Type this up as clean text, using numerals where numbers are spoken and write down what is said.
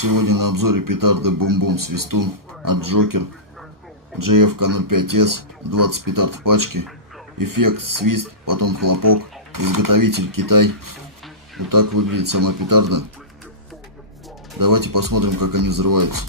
Сегодня на обзоре петарда Бум-Бум Свистун от Джокер JFK05S, 20 петард в пачке. Эффект свист, потом хлопок. Изготовитель Китай. Вот так выглядит сама петарда. Давайте посмотрим, как они взрываются.